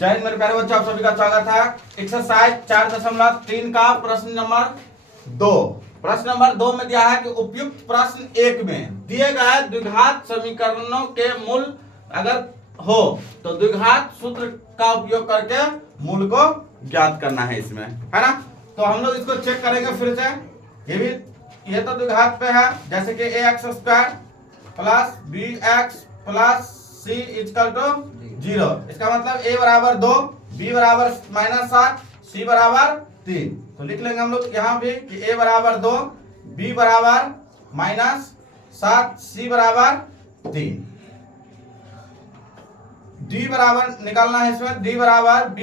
जय हिंद मेरे प्यारे बच्चों, आप सभी का स्वागत है। एक्सरसाइज 4.3 का प्रश्न नंबर 2। प्रश्न नंबर 2 में दिया है कि उपयुक्त प्रश्न 1 में दिए गए द्विघात समीकरणों के मूल अगर हो तो द्विघात सूत्र का उपयोग करके मूल को ज्ञात करना है इसमें, है ना। तो हम लोग इसको चेक करेंगे फिर से। ये तो द्विघात पे है, जैसे कि ax² plus bx plus c equal to 0। इसका मतलब a बराबर 2, b बराबर -7, c बराबर 3। तो लिख लेंगे हम लोग यहाँ भी कि a बराबर 2, b बराबर -7, c बराबर 3। d बराबर निकालना है इसमें, d बराबर b²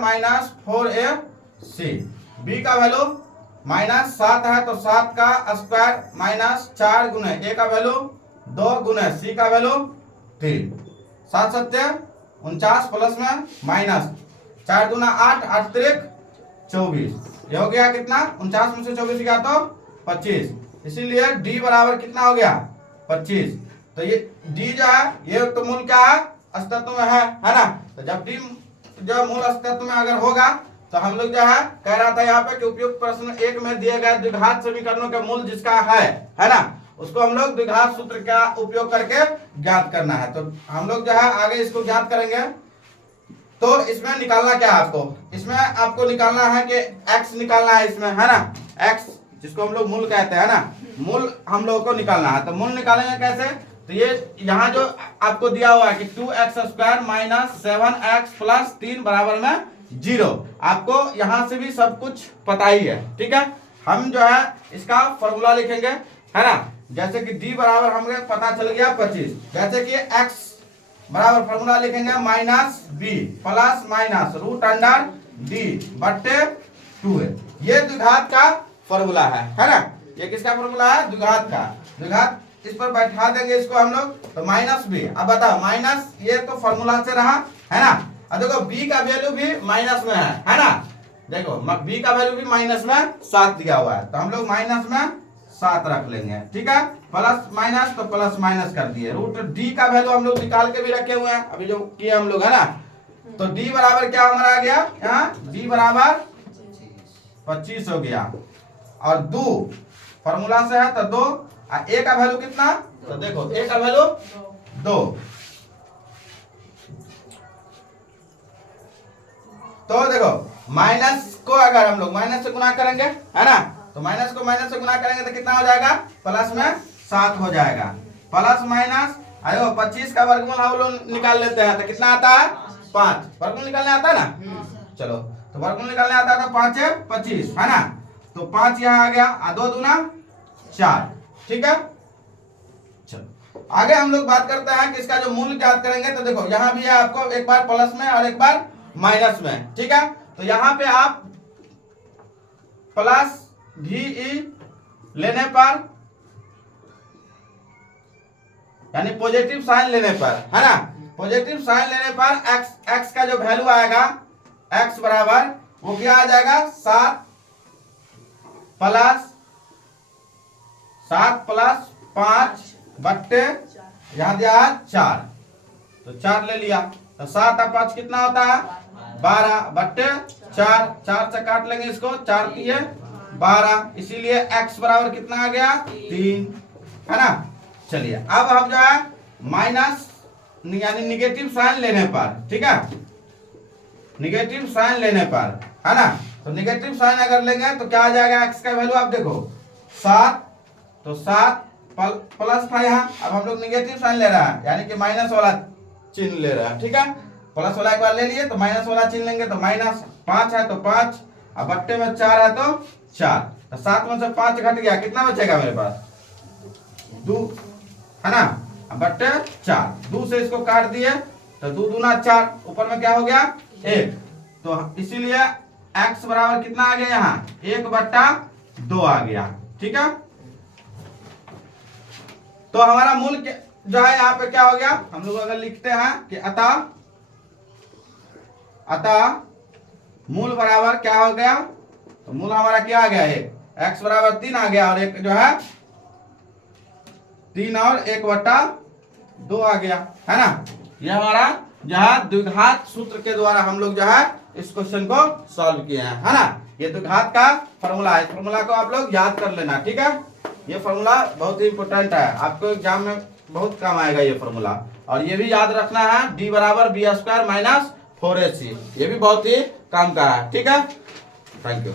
माइनस 4ac। b का वैल्यू -7 है तो 7 का स्क्वायर माइनस 4 गुने a का वैल्यू 2 गुने c का वैल्यू 3। 7 सत्ते 49 प्लस में माइनस 4 दूना 8, 8 त्रिक 24। ये हो गया कितना? 49 में से 24 गया तो 25। इसीलिए d बराबर कितना हो गया? 25। तो ये d जो है ये तो मूल क्या है? अस्तित्व में है ना। तो जब d जो मूल अस्तित्व में अगर होगा तो हम लोग जो है कह रहा था यहाँ पे कि उपयुक्त प्रश्न 1 में दिए गए द्विघात समीकरणों के मूल जिसका है ना, उसको हम लोग द्विघात सूत्र का उपयोग करके ज्ञात करना है। तो हम लोग जो है आगे इसको ज्ञात करेंगे। तो इसमें निकालना क्या है आपको? इसमें आपको निकालना है कि x निकालना है इसमें, है ना। x जिसको हम लोग मूल कहते हैं ना, मूल हम लोग को निकालना है। तो मूल निकालेंगे कैसे? तो ये यहाँ जो आपको दिया हुआ है कि 2x² माइनस 7x प्लस 3 बराबर में 0। आपको यहाँ से भी सब कुछ पता ही है, ठीक है। हम जो है इसका फॉर्मूला लिखेंगे, है ना। जैसे कि d बराबर हमें पता चल गया 25। जैसे कि x बराबर फॉर्मूला लिखेंगे -b प्लस माइनस √d बट्टे 2 है। ये द्विघात का फॉर्मूला है ना। ये किसका फॉर्मूला है? द्विघात का। द्विघात इस पर बैठा देंगे इसको हम लोग, तो -b। अब बताओ माइनस ये तो फॉर्मूला से रहा, है ना। अब देखो b का वैल्यू भी माइनस में है ना। देखो b का वैल्यू भी माइनस में 7 दिया हुआ है, तो हम लोग माइनस में 7 रख लेंगे, ठीक है। प्लस माइनस तो प्लस माइनस कर दिए। √d का वैल्यू हम लोग निकाल के भी रखे हुए हैं अभी जो किए हम लोग, है ना। तो d बराबर क्या हमारा आ गया यहाँ? d बराबर 25 हो गया। और 2 फॉर्मूला से है तो 2। a का वैल्यू कितना? तो देखो a का वैल्यू 2। तो देखो माइनस को अगर हम लोग माइनस से गुना करेंगे, है ना, तो माइनस को माइनस से गुना करेंगे तो कितना हो जाएगा? प्लस में 7 हो जाएगा। प्लस माइनस आयो 25 का वर्गमूल हम लोग निकाल लेते हैं तो कितना आता है? 5। वर्गमूल निकालने आता है ना। चलो तो वर्गमूल निकालने आता है तो 5 है 25, है ना। तो 5 यहाँ आ गया, 2 दूना 4, ठीक है। चलो आगे हम लोग बात करते हैं कि इसका जो मूल ज्ञात करेंगे। तो देखो यहाँ भी है आपको एक बार प्लस में और एक बार माइनस में, ठीक है। तो यहाँ पे आप प्लस VE लेने पर यानी पॉजिटिव साइन लेने पर, है ना, पॉजिटिव साइन लेने पर x का जो वैल्यू आएगा x बराबर वो क्या आ जाएगा? 7 प्लस 5 बट्टे यहाँ दिया है 4, तो 4 ले लिया। तो 7 और 5 कितना होता है? 12 बट्टे 4। 4 से काट लेंगे इसको, 4 दिए 12। इसीलिए x बराबर कितना आ गया? 3, है ना। चलिए अब हम जो है माइनस यानी निगेटिव साइन लेने पर, ठीक है, निगेटिव साइन लेने पर, है ना। तो निगेटिव साइन अगर लेंगे तो क्या आ जाएगा? x का वैल्यू आप देखो 7, तो 7 प्लस था यहाँ, अब हम लोग निगेटिव साइन ले रहा है यानी कि माइनस वाला चिन्ह ले रहा है, ठीक है। प्लस वाला एक बार ले लिए तो माइनस वाला चिन्ह लेंगे, तो माइनस 5 है तो 5, अब बट्टे में 4 है तो 4। तो 7 में से 5 घट गया, कितना बचेगा मेरे पास? 2, है ना। अब बट्टे 4, 2 से इसको काट दिए तो 2 दूना 4, ऊपर में क्या हो गया? 1। तो इसीलिए x बराबर कितना आ गया यहाँ? 1/2 आ गया, ठीक है। तो हमारा मूल जो है यहाँ पे क्या हो गया? हम लोग अगर लिखते हैं कि अतः मूल बराबर क्या हो गया? तो मूल हमारा क्या आ गया? 1। x बराबर 3 आ गया और एक जो है 3 और 1/2 आ गया, है ना। ये हमारा जो है द्विघात सूत्र के द्वारा हम लोग जो है इस क्वेश्चन को सॉल्व किए हैं, है ना। ये द्विघात का फॉर्मूला है, फॉर्मूला को आप लोग याद कर लेना, ठीक है। ये फॉर्मूला बहुत ही इंपॉर्टेंट है, आपको एग्जाम में बहुत काम आएगा ये फॉर्मूला। और ये भी याद रखना है d बराबर b² माइनस 4ac, ये भी बहुत ही काम का है, ठीक है। Thank you.